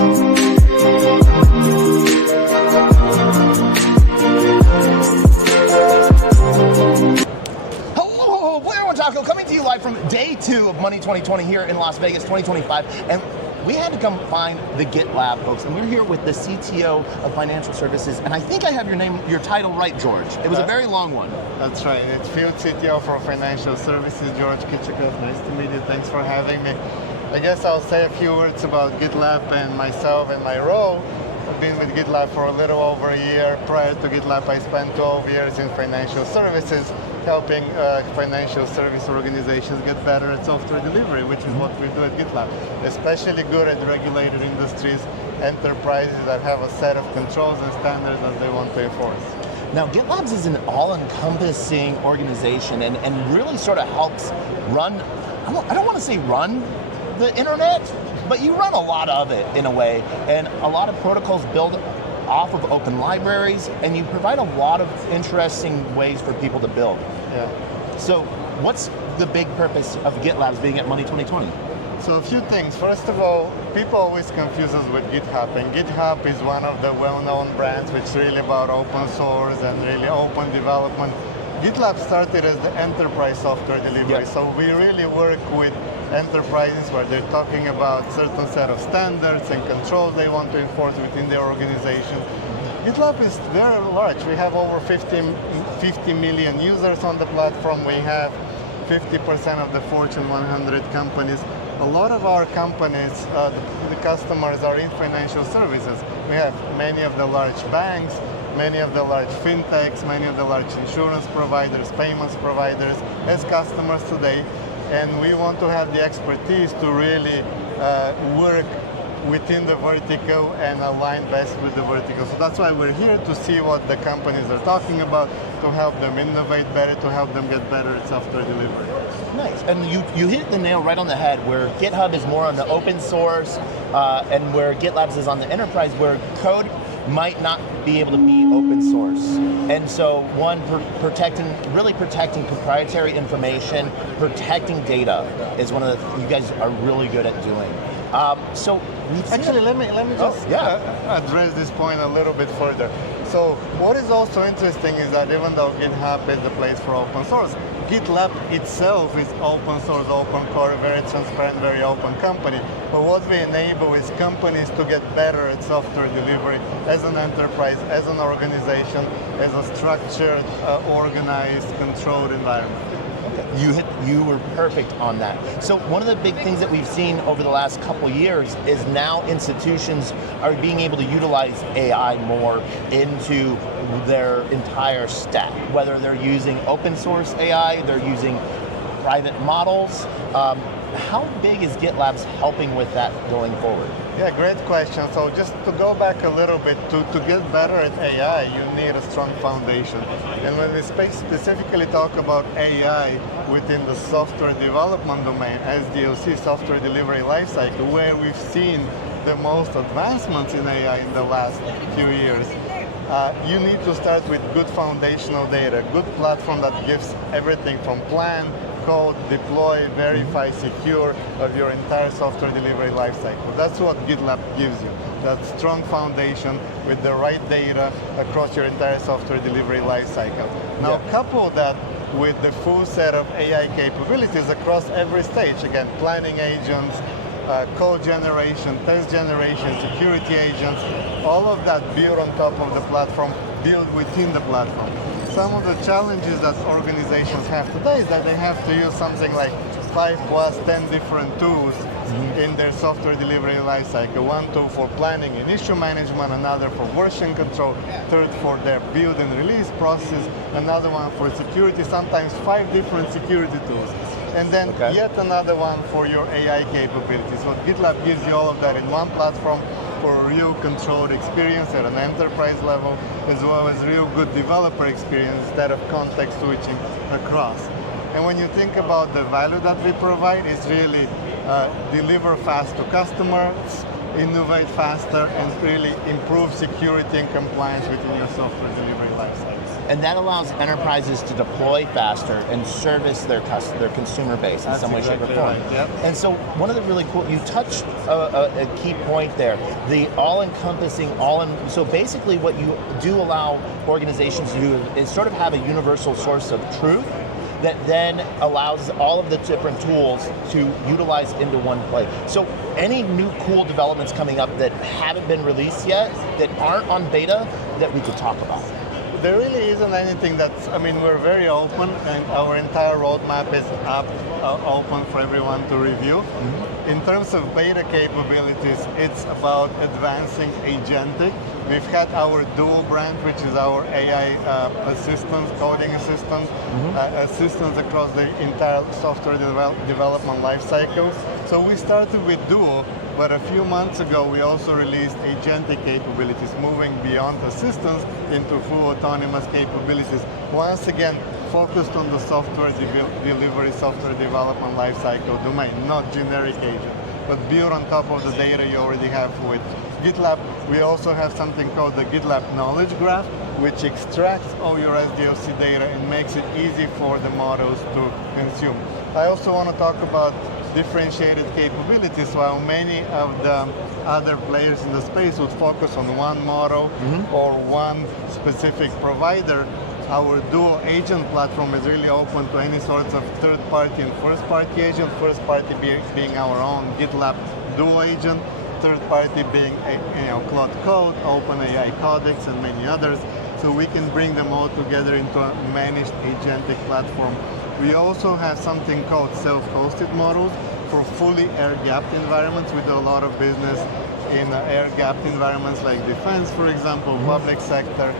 Coming to you live from day 2 of Money 2020 here in Las Vegas 2025, and we had to come find the GitLab folks, and we're here with the CTO of Financial Services, and I think I have your title right, George. It was a very long one. That's right. It's Field CTO for Financial Services, George Kitchikoff. Nice to meet you. Thanks for having me. I guess I'll say a few words about GitLab and myself and my role. I've been with GitLab for a little over a year. Prior to GitLab, I spent 12 years in financial services, helping financial service organizations get better at software delivery, which is what we do at GitLab. Especially good at regulated industries, enterprises that have a set of controls and standards that they want to enforce. Now, GitLabs is an all-encompassing organization and really sort of helps run, I don't want to say run the internet, but you run a lot of it in a way, and a lot of protocols build off of open libraries, and you provide a lot of interesting ways for people to build. Yeah. So what's the big purpose of GitLabs being at Money 2020? So a few things. First of all, people always confuse us with GitHub, and GitHub is one of the well-known brands which is really about open source and really open development. GitLab started as the enterprise software delivery, so we really work with enterprises where they're talking about certain set of standards and controls they want to enforce within their organization. GitLab is very large. We have over 50 million users on the platform. We have 50% of the Fortune 100 companies. A lot of our companies, the customers are in financial services. We have many of the large banks, many of the large fintechs, many of the large insurance providers, payments providers as customers today. And we want to have the expertise to really work within the vertical and align best with the vertical. So that's why we're here, to see what the companies are talking about, to help them innovate better, to help them get better at software delivery. Nice, and you hit the nail right on the head, where GitHub is more on the open source, and where GitLabs is on the enterprise, where code might not be able to be open source. And so one, really protecting proprietary information, protecting data is one of the, you guys are really good at doing. So actually, let me just address this point a little bit further. So what is also interesting is that even though GitHub is the place for open source, GitLab itself is open source, open core, very transparent, very open company. But what we enable is companies to get better at software delivery as an enterprise, as an organization, as a structured, organized, controlled environment. You were perfect on that. So one of the big things that we've seen over the last couple years is now institutions are being able to utilize AI more into their entire stack, whether they're using open source AI, they're using private models. How big is GitLabs helping with that going forward? Yeah, great question. So just to go back a little bit, to get better at AI, you need a strong foundation. And when we specifically talk about AI within the software development domain, SDLC, software delivery lifecycle, where we've seen the most advancements in AI in the last few years, you need to start with good foundational data, good platform that gives everything from plan, code, deploy, verify, secure of your entire software delivery lifecycle. That's what GitLab gives you, that strong foundation with the right data across your entire software delivery lifecycle. Now couple that with the full set of AI capabilities across every stage. Again, planning agents, code generation, test generation, security agents, all of that built on top of the platform, built within the platform. Some of the challenges that organizations have today is that they have to use something like 5 plus 10 different tools in their software delivery lifecycle. One tool for planning and issue management, another for version control, third for their build and release process, another one for security, sometimes 5 different security tools. And then yet another one for your AI capabilities. So GitLab gives you all of that in one platform for a real controlled experience at an enterprise level, as well as real good developer experience instead of context switching across. And when you think about the value that we provide, it's really deliver fast to customers innovate faster, and really improve security and compliance within your software delivery lifecycle. And that allows enterprises to deploy faster and service their consumer base in some way, shape, or form. Right, yep. And so one of the really cool, you touched a key point there, the all-encompassing, so basically what you do allow organizations to do is sort of have a universal source of truth that then allows all of the different tools to utilize into one place. So any new cool developments coming up that haven't been released yet, that aren't on beta, that we could talk about? There really isn't anything that's, we're very open, and our entire roadmap is up, open for everyone to review. Mm-hmm. In terms of beta capabilities, it's about advancing agentic. We've had our Duo brand, which is our AI assistance, coding assistant, assistance across the entire software development lifecycle. So we started with Duo, but a few months ago we also released agentic capabilities, moving beyond assistance into full autonomous capabilities. Once again, focused on the software delivery, software development lifecycle domain, not generic agent, but built on top of the data you already have with GitLab. We also have something called the GitLab Knowledge Graph, which extracts all your SDLC data and makes it easy for the models to consume. I also want to talk about differentiated capabilities. While many of the other players in the space would focus on one model or one specific provider, our Duo agent platform is really open to any sorts of third-party and first-party agent. First-party being our own GitLab Duo agent, third-party being Cloud Code, OpenAI Codex, and many others. So we can bring them all together into a managed agentic platform. We also have something called self-hosted models for fully air-gapped environments. We do a lot of business in air-gapped environments like defense, for example, public sector.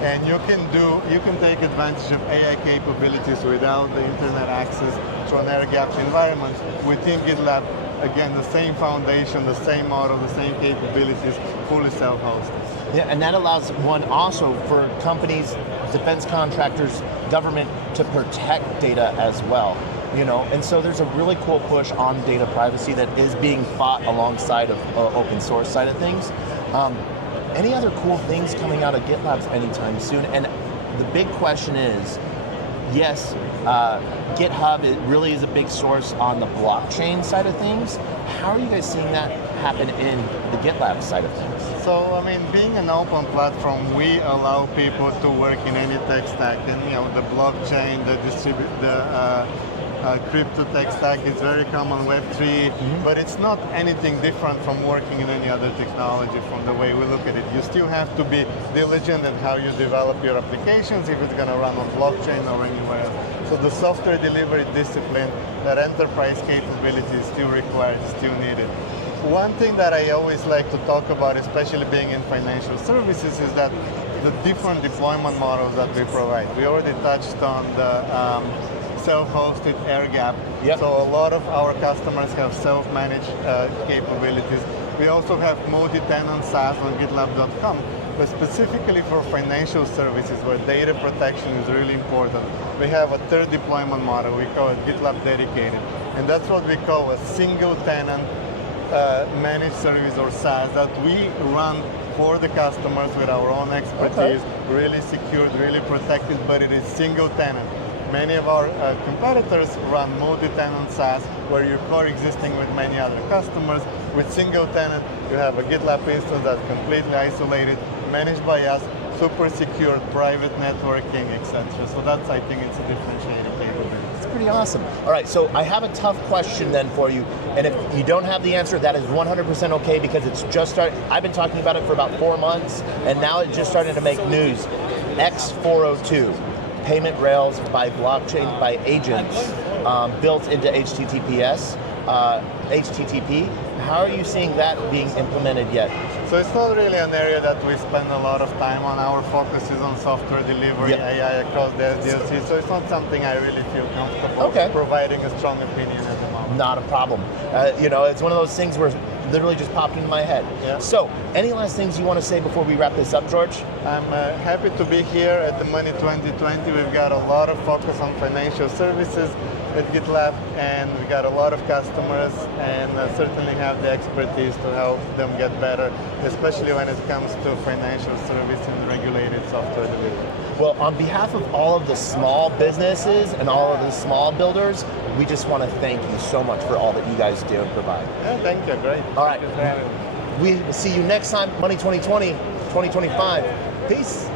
And you can take advantage of AI capabilities without the internet access to an air-gapped environment. Within GitLab, again, the same foundation, the same model, the same capabilities, fully self-hosted. Yeah, and that allows one also for companies, defense contractors, government to protect data as well. And so there's a really cool push on data privacy that is being fought alongside of open source side of things. Any other cool things coming out of GitLab anytime soon? And the big question is, yes, GitHub, it really is a big source on the blockchain side of things. How are you guys seeing that happen in the GitLab side of things? So, being an open platform, we allow people to work in any tech stack, and the blockchain, the crypto tech stack is very common, Web3, but it's not anything different from working in any other technology from the way we look at it. You still have to be diligent in how you develop your applications, if it's going to run on blockchain or anywhere else. So the software delivery discipline, that enterprise capability is still required, still needed. One thing that I always like to talk about, especially being in financial services, is that the different deployment models that we provide. We already touched on the self-hosted air-gapped. Yep. So a lot of our customers have self-managed capabilities. We also have multi-tenant SaaS on GitLab.com, but specifically for financial services where data protection is really important. We have a third deployment model. We call it GitLab Dedicated. And that's what we call a single tenant managed service or SaaS that we run for the customers with our own expertise, really secured, really protected, but it is single tenant. Many of our competitors run multi-tenant SaaS where you're coexisting with many other customers. With single tenant, you have a GitLab instance that's completely isolated, managed by us, super secure, private networking, etc. So that's, I think, it's a differentiating capability. It's pretty awesome. All right, so I have a tough question then for you, and if you don't have the answer, that is 100% okay, because it's just started. I've been talking about it for about 4 months, and now it's just starting to make news. X402. Payment rails by blockchain, by agents, built into HTTPS, HTTP. How are you seeing that being implemented yet? So it's not really an area that we spend a lot of time on. Our focus is on software delivery, AI across the SDLC, so it's not something I really feel comfortable providing a strong opinion at the moment. Not a problem. It's one of those things where literally just popped into my head. Yeah. So, any last things you want to say before we wrap this up, George? I'm happy to be here at the Money 2020. We've got a lot of focus on financial services, at GitLab, and we got a lot of customers, and certainly have the expertise to help them get better, especially when it comes to financial service and regulated software delivery. Well, on behalf of all of the small businesses and all of the small builders, we just want to thank you so much for all that you guys do and provide. Yeah, thank you, great. All right. Thank you for having me. We will see you next time, Money 2020, 2025. Peace.